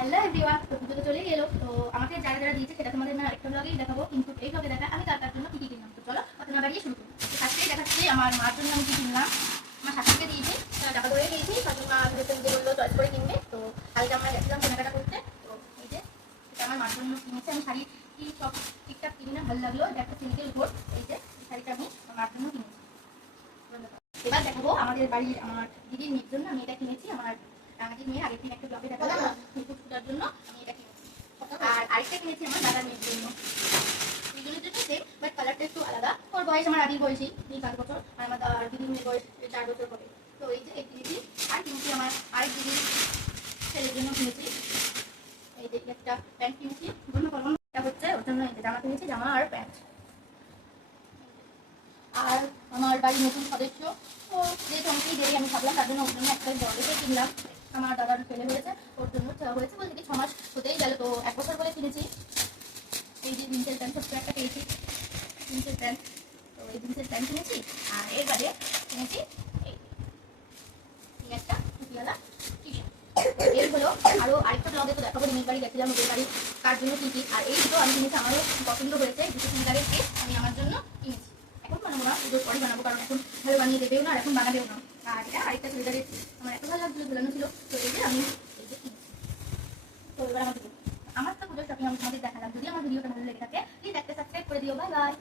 Hello everyone, তো পুজো তো চলেই এলো। তো আমাকে যারা যারা দিয়েছে সেটা তোমাদের না আরেকটা ব্লগেই দেখাবো, কিন্তু এই ব্লগে দেখা আমি তার জন্য কি কি কিনলাম। তো চলো কথা না বাড়িয়ে শুরু করি। ফার্স্টেই দেখাচ্ছি আমার মার জন্য আমি কি কিনলাম। আমার শাশুড়িকে দিয়েছি, টাকা করে দিয়েছি। শাশুড়ি মা যেহেতু নিজে বললো চয়েস করে কিনবে, তো কালকে আমরা গেছিলাম কেনাকাটা করতে। তো এই যে এটা আমার মার জন্য কিনেছি। আমি শাড়ি কি সব ঠিকঠাক কিনি না, ভালো লাগলো। এটা একটা সিল্কের উপর, এই যে শাড়িটা আমি আমার মার জন্য কিনেছি। এবার দেখাবো আমাদের বাড়ির আমার দিদির মেয়ের জন্য আমি এটা কিনেছি। আমার দিদির মেয়ে আগের দিন একটা ব্লগে দেখালাম ফুটার জন্য আমি এটা কিনেছি। আর আরেকটা কিনেছি আমার দাদার মেয়ের জন্য। দুজনের জন্য সেম, বাট কালারটা একটু আলাদা। ওর বয়স আমার আদির বয়সী 3-5 বছর, আর আমার দিদির মেয়ের বয়স 4 বছর হবে। তো এই যে এই কিনেছি। আর কিনেছি আমার আরেক দিদির ছেলের জন্য কিনেছি। এই যে একটা প্যান্ট কিনেছি। এটা হচ্ছে ওর জন্য এই যে জামা কিনেছি, জামা আর প্যান্ট। আর আমার বাড়ির নতুন সদস্য, তো যেহেতু অনেকেই দেরি আমি ভাবলাম তার জন্য ওর জন্য একটা বড়কে কিনলাম। আমার দাদার ছেলে হয়েছে, ওর জন্য হয়েছে বলতে কি 6 মাস হতেই গেল, তো 1 বছর বলে কিনেছি। এই যে জিন্সের প্যান্ট ছোট্ট একটা পেয়েছি, জিন্সের প্যান্ট। তো এই জিন্সের প্যান্ট কিনেছি। আর এর বাদে কিনেছি এই একটা টুপিওয়ালা টি শার্ট। এই হলো। আরও আরেকটা ব্লগে তো দেখাবো দিনের বাড়ি গেছিলাম, ওদের বাড়ি কার জন্য কী কী। আর এই দুটো আমি কিনেছি, আমারও পছন্দ হয়েছে। দুটো চুড়িদারের কেস আমি আমার জন্য কিনেছি। এখন বানাবো না, পুজোর পরে বানাবো, কারণ এখন ভালো বানিয়ে দেবেও না আর এখন বানাবেও না। আর এটা আরেকটা চুড়িদারের আমার এত ভালো লাগছিল, ঝুলানো ছিল। তো এই যে আমি এই যে কিনেছি। তো এবার আমার তো পুজোর শপিং আমি তোমাদের দেখালাম। যদি আমার ভিডিওটা ভালো লেগে থাকে প্লিজ একটা সাবস্ক্রাইব করে দিও। Bye bye.